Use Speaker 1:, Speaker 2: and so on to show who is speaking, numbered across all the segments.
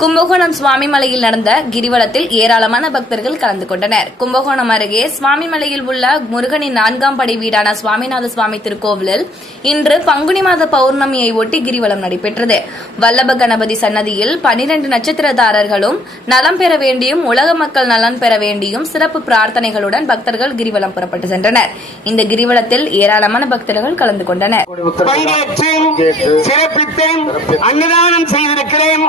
Speaker 1: கும்பகோணம் சுவாமிமலையில் நடந்த கிரிவலத்தில் ஏராளமான பக்தர்கள் கலந்து கொண்டனர். கும்பகோணம் அருகே சுவாமிமலையில் உள்ள முருகனின் நான்காம் படை வீடான சுவாமிநாத சுவாமி திருக்கோவிலில் இன்று பங்குனி மாத பௌர்ணமியை ஒட்டி கிரிவலம் நடைபெற்றது. வல்லப கணபதி சன்னதியில் பனிரெண்டு நட்சத்திரதாரர்களும் நலம் பெற வேண்டியும் உலக மக்கள் நலன் பெற வேண்டியும் சிறப்பு பிரார்த்தனைகளுடன் பக்தர்கள் கிரிவலம் புறப்பட்டு சென்றனர். இந்த கிரிவலத்தில் ஏராளமான பக்தர்கள் கலந்து கொண்டனர்.
Speaker 2: பங்கேற்று சிறப்பித்து அன்னதானம் செய்திருக்கிறேன்.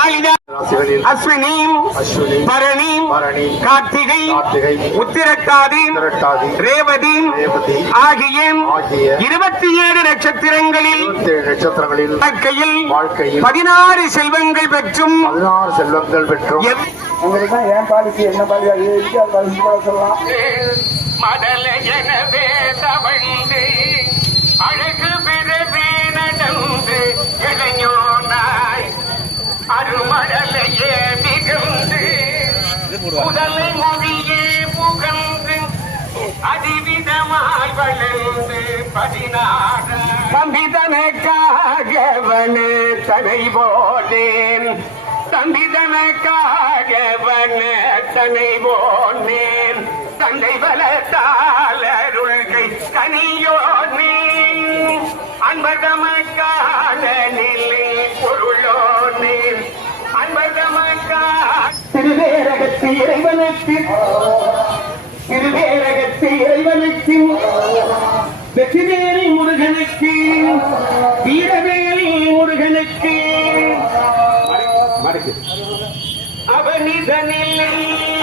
Speaker 2: காளிதா
Speaker 3: ராசிகளில்
Speaker 2: அஸ்வினி
Speaker 3: அஸ்வினி,
Speaker 2: பரணி
Speaker 3: பரணி,
Speaker 2: கார்த்திகை
Speaker 3: கார்த்திகை,
Speaker 2: உத்திரட்டாதி
Speaker 3: உத்திரட்டாதி,
Speaker 2: ரேவதி
Speaker 3: ரேவதி
Speaker 2: ஆகிய இருபத்தி ஏழு நட்சத்திரங்களில்
Speaker 3: நட்சத்திரங்களில்
Speaker 2: வாழ்க்கையில்
Speaker 3: வாழ்க்கையில்
Speaker 2: பதினாறு செல்வங்கள் பெற்றும்
Speaker 3: பதினாறு செல்வங்கள் பெற்றும்
Speaker 4: உங்களுக்கு என் பாலிசி என்ன கூட சொல்லலாம்.
Speaker 2: மடல எனவே தவழ்ந்து அழகு அருமடலையே மிகுந்து முதலை மொழியே புகழ்ந்து அதிவிதமாய் வளர்ந்து பதினாறு. தம்பிதனக்காகவனு தனை போனேன் தம்பிதனக்காகவனு தனை போனேன் தந்தை பலத்தாளருள்கை கனியோனே அன்பதமக்கான இறைவனுக்கு திருவேரகத்து இறைவனுக்கு வெற்றிவேலி முருகனுக்கு வீரவேலி முருகனுக்கு. அவனிதனில்